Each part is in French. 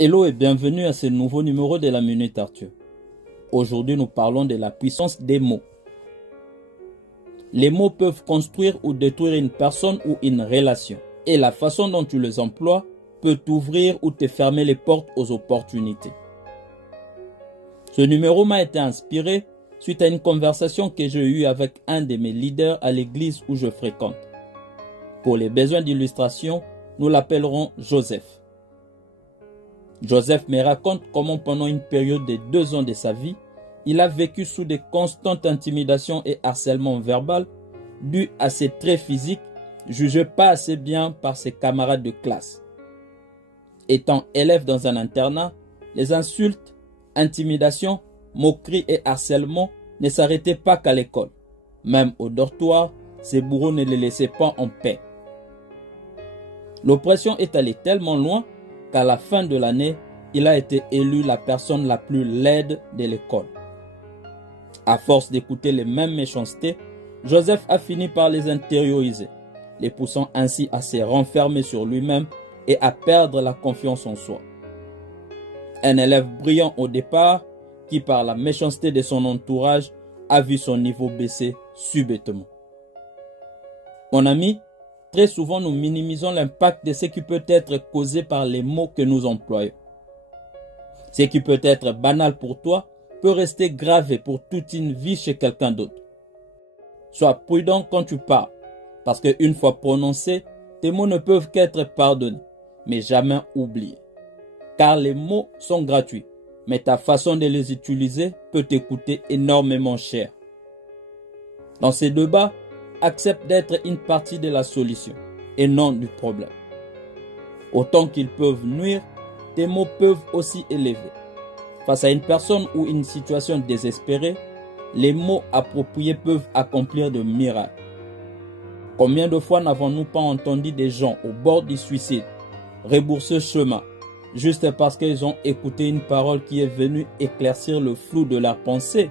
Hello et bienvenue à ce nouveau numéro de la Minute Arthur. Aujourd'hui, nous parlons de la puissance des mots. Les mots peuvent construire ou détruire une personne ou une relation. Et la façon dont tu les emploies peut t'ouvrir ou te fermer les portes aux opportunités. Ce numéro m'a été inspiré suite à une conversation que j'ai eue avec un de mes leaders à l'église où je fréquente. Pour les besoins d'illustration, nous l'appellerons Joseph. Joseph me raconte comment pendant une période de 2 ans de sa vie, il a vécu sous de constantes intimidations et harcèlement verbal dû à ses traits physiques jugés pas assez bien par ses camarades de classe. Étant élève dans un internat, les insultes, intimidations, moqueries et harcèlements ne s'arrêtaient pas qu'à l'école. Même au dortoir, ses bourreaux ne les laissaient pas en paix. L'oppression est allée tellement loin qu'à la fin de l'année, il a été élu la personne la plus laide de l'école. À force d'écouter les mêmes méchancetés, Joseph a fini par les intérioriser, les poussant ainsi à se renfermer sur lui-même et à perdre la confiance en soi. Un élève brillant au départ, qui par la méchanceté de son entourage a vu son niveau baisser subitement. Mon ami, très souvent nous minimisons l'impact de ce qui peut être causé par les mots que nous employons. Ce qui peut être banal pour toi peut rester gravé pour toute une vie chez quelqu'un d'autre. Sois prudent quand tu parles, parce qu'une fois prononcés, tes mots ne peuvent qu'être pardonnés, mais jamais oubliés. Car les mots sont gratuits, mais ta façon de les utiliser peut te coûter énormément cher. Dans ces débats, accepte d'être une partie de la solution et non du problème. Autant qu'ils peuvent nuire, tes mots peuvent aussi élever. Face à une personne ou une situation désespérée, les mots appropriés peuvent accomplir de miracles. Combien de fois n'avons-nous pas entendu des gens au bord du suicide rebourser chemin juste parce qu'ils ont écouté une parole qui est venue éclaircir le flou de leur pensée?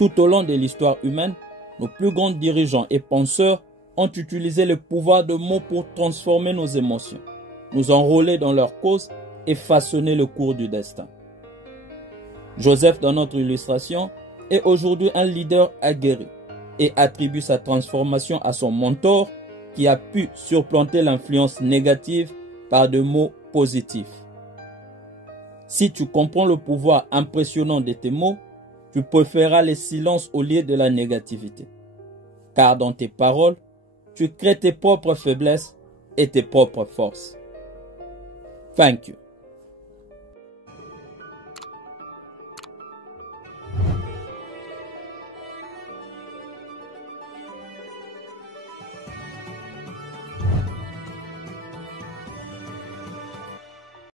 Tout au long de l'histoire humaine, nos plus grands dirigeants et penseurs ont utilisé le pouvoir de mots pour transformer nos émotions, nous enrôler dans leur cause et façonner le cours du destin. Joseph, dans notre illustration, est aujourd'hui un leader aguerri et attribue sa transformation à son mentor qui a pu surplanter l'influence négative par de mots positifs. Si tu comprends le pouvoir impressionnant de tes mots, tu préféreras le silence au lieu de la négativité. Car dans tes paroles, tu crées tes propres faiblesses et tes propres forces. Thank you.